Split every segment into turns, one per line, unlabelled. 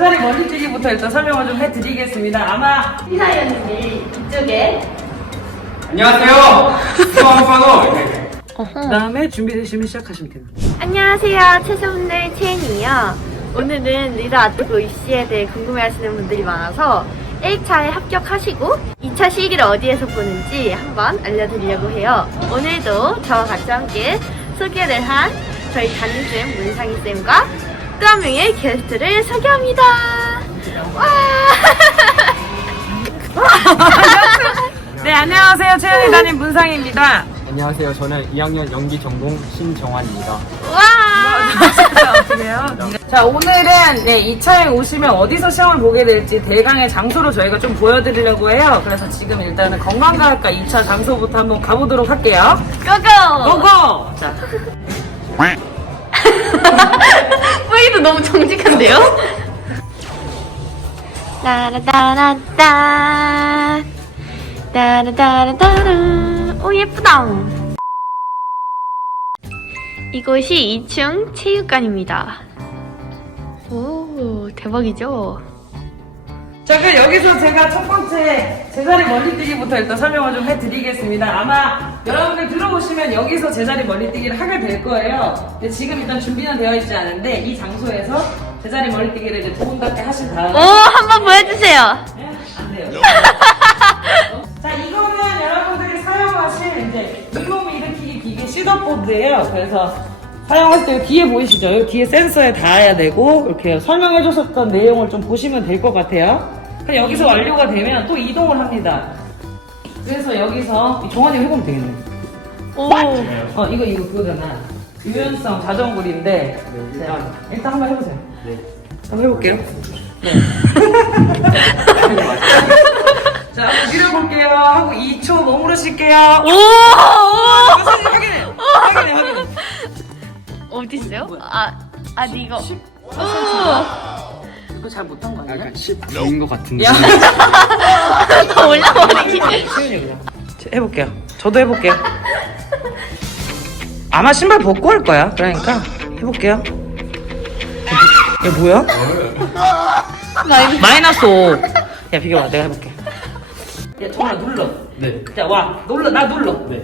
제자리 멀리뛰기부터 일단 설명을 좀 해드리겠습니다. 아마
심사위원님이 이쪽에
안녕하세요. 수험번호 네.
그다음에 준비되시면 시작하시면 됩니다.
안녕하세요 최소분들 채은이요 오늘은 리더 아트고 입시에 대해 궁금해하시는 분들이 많아서 1차에 합격하시고 2차 실기를 어디에서 보는지 한번 알려드리려고 해요 오늘도 저와 같이 함께 소개를 한 저희 담임쌤 문상희 쌤과 또한 명의 게스트를 소개합니다 와
네 안녕하세요 최연희 담임 문상입니다.
안녕하세요. 저는 2학년 연기 전공 신정환입니다.
와!
자 오늘은 네, 2차에 오시면 어디서 시험을 보게 될지 대강의 장소로 저희가 좀 보여드리려고 해요. 그래서 지금 일단은 건강과학과 2차 장소부터 한번 가보도록 할게요.
고고!
고고! 자
뿌이도 너무 정직한데요? 따라따라따 따라따라따라 오 예쁘다 이곳이 2층 체육관입니다 오 대박이죠?
자, 그럼 여기서 제가 첫 번째 제자리 멀리뛰기부터 일단 설명을 좀 해드리겠습니다. 아마 여러분들 들어오시면 여기서 제자리 멀리뛰기를 하게 될 거예요. 근데 지금 일단 준비는 되어 있지 않은데 이 장소에서 제자리 멀리뛰기를 이제 두 분답게 하신 다음에
오 한번 보여주세요
네? 안 돼요. 자, 이거는 여러분들이 사용하실 이제 잇몸 일으키기 기계 시더보드예요. 그래서 사용하실 때 뒤에 보이시죠? 뒤에 센서에 닿아야 되고 이렇게 설명해 주셨던 내용을 좀 보시면 될 것 같아요. 그럼 여기서 완료가 되면 또 이동을 합니다. 그래서 여기서 이 종환이 해보면 되겠네.
오
어, 이거 이거 그거잖아. 유연성 자전거리인데 자, 일단 한번 해보세요.
네.
한번 해볼게요. 네. 자, 한번 밀어볼게요. 하고 2초 머무르실게요.
오!
사진 확인해. 확인해, 확인해.
어디 있어요? 아, 아 이거. 오!
이거 잘 못한 거 아니야?
약간 10분인 것 같은데.
야,
더.
자, 해볼게요. 저도 해볼게요. 아마 신발 벗고 할 거야. 그러니까 해볼게요. 이게 뭐야? 마이너스 5. 야, 비교봐. 내가 해볼게. 야, 정아 눌러.
네.
자, 와. 눌러. 나 눌러.
네.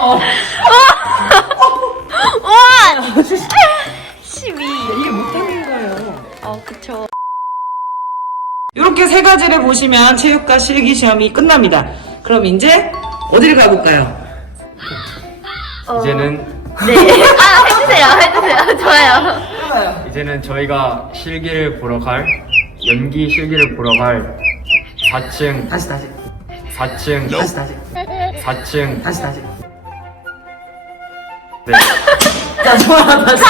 어.
우와! 12.
이게 못하는 거예요.
어, 그쵸.
이렇게 세 가지를 보시면 체육과 실기 시험이 끝납니다. 그럼 이제 어디를 가볼까요?
어,
이제는
네. 아, 해주세요. 해주세요. 좋아요.
이제는 저희가 실기를 보러 갈 연기 실기를 보러 갈 4층
다시 다시
4층
다시 다시
4층
다시 다시.
네.
자 좋아 다시.
컷!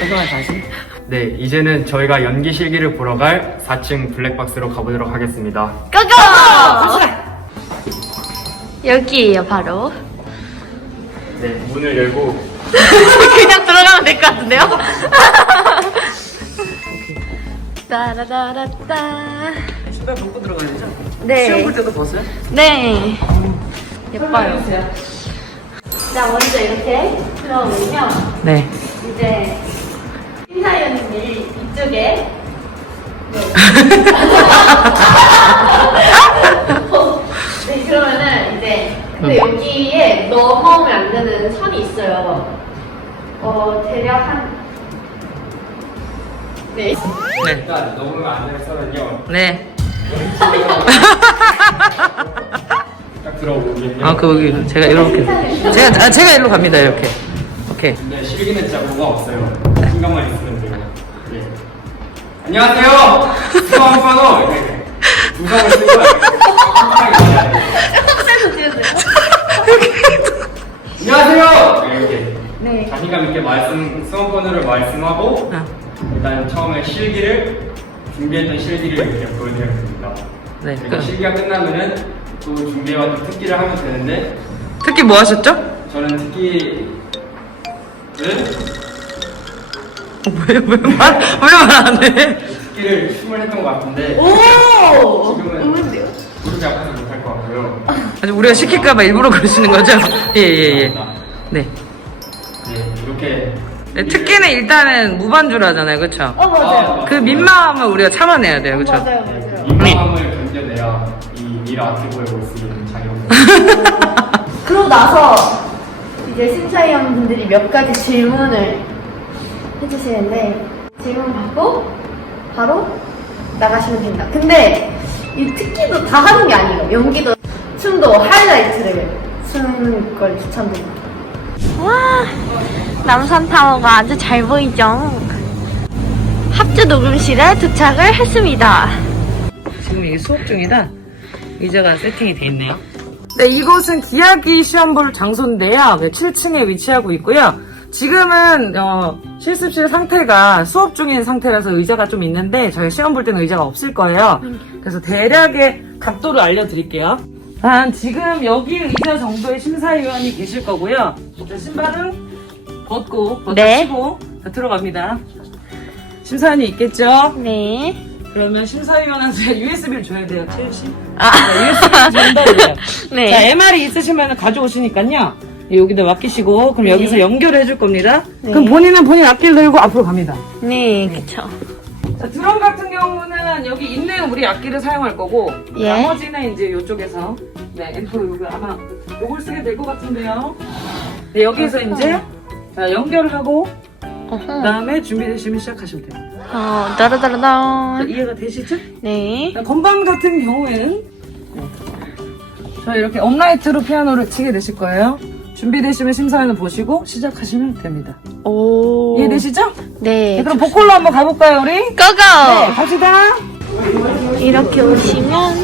잠깐만 다시.
네, 이제는 저희가 연기 실기를 보러 갈 4층 블랙박스로 가보도록 하겠습니다.
고고! 여기에요, 바로.
네, 문을 열고
그냥 들어가면 될 것 같은데요? 따라라라따.
신발 벗고 들어가야 되죠?
네.
시험 볼 때도 벗어요?
네.
예뻐요.
자, 먼저 이렇게 들어오면
네.
이제 심사위원님이 이쪽에 네. 네 그러면은 이제 근데 여기에 넘어오면 안 되는 선이 있어요. 어 대략 한 네.
네.
일단 넘으면 안 되는 선은요.
네.
딱 들어오거든요.
아, 그, 여기, 제가 이렇게. 제가, 아, 제가 일로 갑니다, 이렇게. 오케이.
근데 실기는 진짜 뭐가 없어요. 신경만 있으면 돼요. 네. 안녕하세요. 수험번호 네. 두성을 쓰고 안녕하세요. 네, 이렇게
네.
자신감 있게 말씀 수험 번호를 말씀하고
아,
일단 처음에 실기를 준비했던 실기를 이렇게 보여드려야 됩니다.
네.
그리고
끝.
실기가 끝나면은 또 준비해왔던 특기를 하면 되는데
특히 뭐 하셨죠?
저는 특기를
왜, 왜 말, 왜 말 안 해?
특기를 춤을 했던 것 같은데
오.
지금은 무릎이 아파서 못할 것 같고요.
아니, 우리가 시킬까봐 일부러 그러시는 거죠? 예, 예, 예. 네.
네, 이렇게
네, 특기는 일단은 무반주라잖아요, 그쵸?
어, 맞아요.
그 민망함을 우리가 참아내야 돼요, 그쵸?
맞아요, 맞아요.
이 마음을 견뎌내야 이 미라 아티브에 올수 있는 장애물.
그러고 나서 이제 심사위원분들이 몇 가지 질문을 해주시는데 질문 받고 바로 나가시면 된다. 근데 이 특기도 다 하는 게 아니에요. 연기도 춤도 하이라이트를 추는 걸 추천드립니다. 와 남산타워가 아주 잘 보이죠? 합주 녹음실에 도착을 했습니다.
지금 이게 수업 중이다. 의자가 세팅이 돼 있네요. 네, 이곳은 기하기 시험 볼 장소인데요. 네, 7층에 위치하고 있고요. 지금은 어, 실습실 상태가 수업 중인 상태라서 의자가 좀 있는데 저희 시험 볼 때는 의자가 없을 거예요. 그래서 대략의 각도를 알려드릴게요. 한 지금 여기 의자 정도의 심사위원이 계실 거고요. 자, 신발은 벗고 벗고
네.
치고 자, 들어갑니다. 심사위원이 있겠죠?
네.
그러면 심사위원한테 USB를 줘야 돼요, 채유 씨.
아.
네, USB 전달이에요.
네.
자, MR이 있으시면 가져오시니까요. 여기다 맡기시고, 그럼
네.
여기서 연결해 줄 겁니다.
네.
그럼 본인은 본인 악기를 들고 앞으로 갑니다.
네, 그쵸.
자, 드럼 같은 경우는 여기 있는 우리 악기를 사용할 거고,
예.
나머지는 이제 이쪽에서, 네, 앰프 요거 아마 요걸 쓰게 될 것 같은데요. 네, 여기서 이제, 자, 연결하고, 그
어허.
다음에 준비되시면 시작하시면 돼요.
어,
자,
따라따라당.
이해가 되시죠?
네.
건반 같은 경우에는 저 이렇게 업라이트로 피아노를 치게 되실 거예요. 준비되시면 심사위원 보시고 시작하시면 됩니다.
오.
이해되시죠?
네.
네, 그럼 보컬로 한번 가볼까요, 우리? 네,
고고!
갑시다.
이렇게 오시면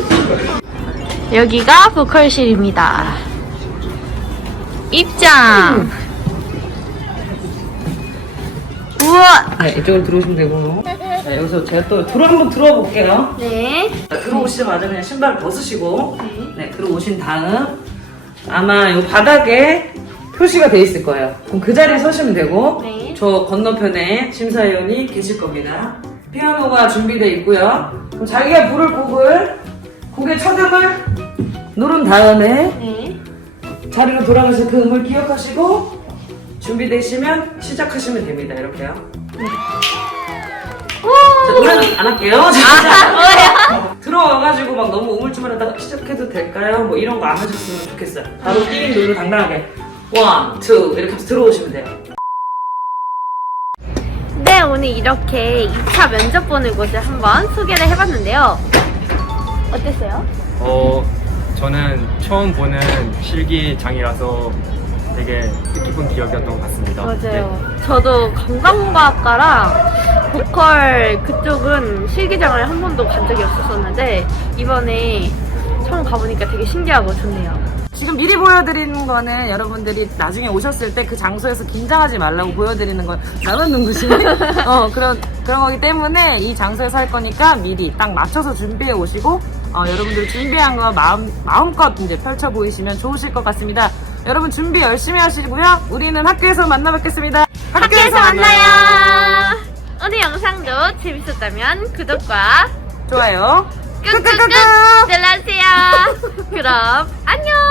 여기가 보컬실입니다. 입장. 우와.
네, 이쪽으로 들어오시면 되고. 자, 여기서 제가 또 들어 한번 들어볼게요.
네.
자, 들어오시자마자 그냥 신발 벗으시고, 네, 들어오신 다음 아마 이 바닥에 표시가 돼 있을 거예요. 그럼 그 자리에 서시면 되고,
네.
저 건너편에 심사위원이 계실 겁니다. 피아노가 준비되어 있고요. 그럼 자기가 부를 곡을 곡의 차등을 누른 다음에
네.
자리로 돌아가서 그 음을 기억하시고 준비되시면 시작하시면 됩니다. 이렇게요. 자, 노래는 안 할게요. 자, 들어와가지고 막 너무 우물쭈물하다가 시작해도 될까요? 뭐 이런 거 안 하셨으면 좋겠어요. 바로 끼인 눈을 당당하게 원, 투 이렇게 해서 들어오시면 돼요.
네, 오늘 이렇게 2차 면접 보는 곳을 한번 소개를 해봤는데요. 어땠어요?
어, 저는 처음 보는 실기장이라서 되게 뜻깊은 기억이었던 것 같습니다.
맞아요. 저도 건강과학과랑 보컬 그쪽은 실기장을 한 번도 간 적이 없었었는데 이번에 처음 가보니까 되게 신기하고 좋네요.
지금 미리 보여드리는 거는 여러분들이 나중에 오셨을 때 그 장소에서 긴장하지 말라고 보여드리는 건 나만 눈부시네? 어, 그런, 그런 거기 때문에 이 장소에서 할 거니까 미리 딱 맞춰서 준비해 오시고, 어, 여러분들 준비한 거 마음, 마음껏 이제 펼쳐 보이시면 좋으실 것 같습니다. 여러분 준비 열심히 하시고요. 우리는 학교에서 만나 뵙겠습니다.
학교에서 만나요! 오늘 영상도 재밌었다면 구독과
좋아요.
꾹꾹꾹 눌러주세요. 그럼 안녕!